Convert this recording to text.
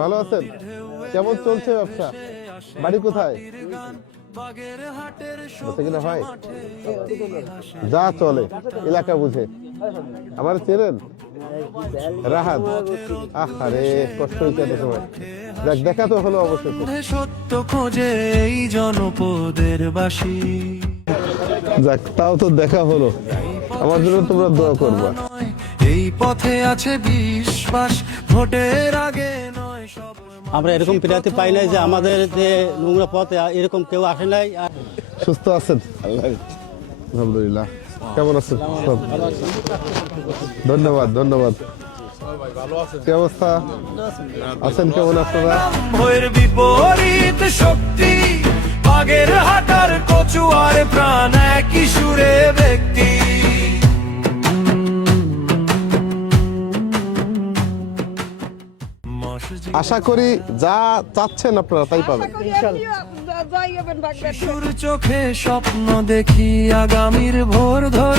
ভালো আছেন? কেমন চলছে ব্যবসা? বাড়ি কোথায়? বলছে কিনা ভাই যা চলে এলাকা বুঝে। আমার চেনেন রাহাত? আরে কষ্ট হয়েছে এত সময়। দেখ দেখা তো হলো অবশ্যই। সত্য খোঁজে এই জনপদের বাসী। যাক তাও তো দেখা হলো। আমার জন্য তোমরা দোয়া করবা। এই পথে আছে বিশ্বাস, ভোটের আগে নয় সব। আমরা এরকম প্রার্থী পাই নাই যে আমাদের যে নোংরা পথে এরকম কেউ আসে নাই। সুস্থ আছেন? আলহামদুলিল্লাহ। কেমন আছেন? ধন্যবাদ ধন্যবাদ। কি অবস্থা আছেন? কেমন আপনারা? ভয়ের বিপরীত শক্তি, বাগের হাটার কচুয়ার প্রাণ একই সুরে ব্যক্তি। আশা করি যা চাচ্ছেন আপনারা তাই পাবেন। শিশুর চোখে স্বপ্ন দেখি আগামীর ভোর ধরে।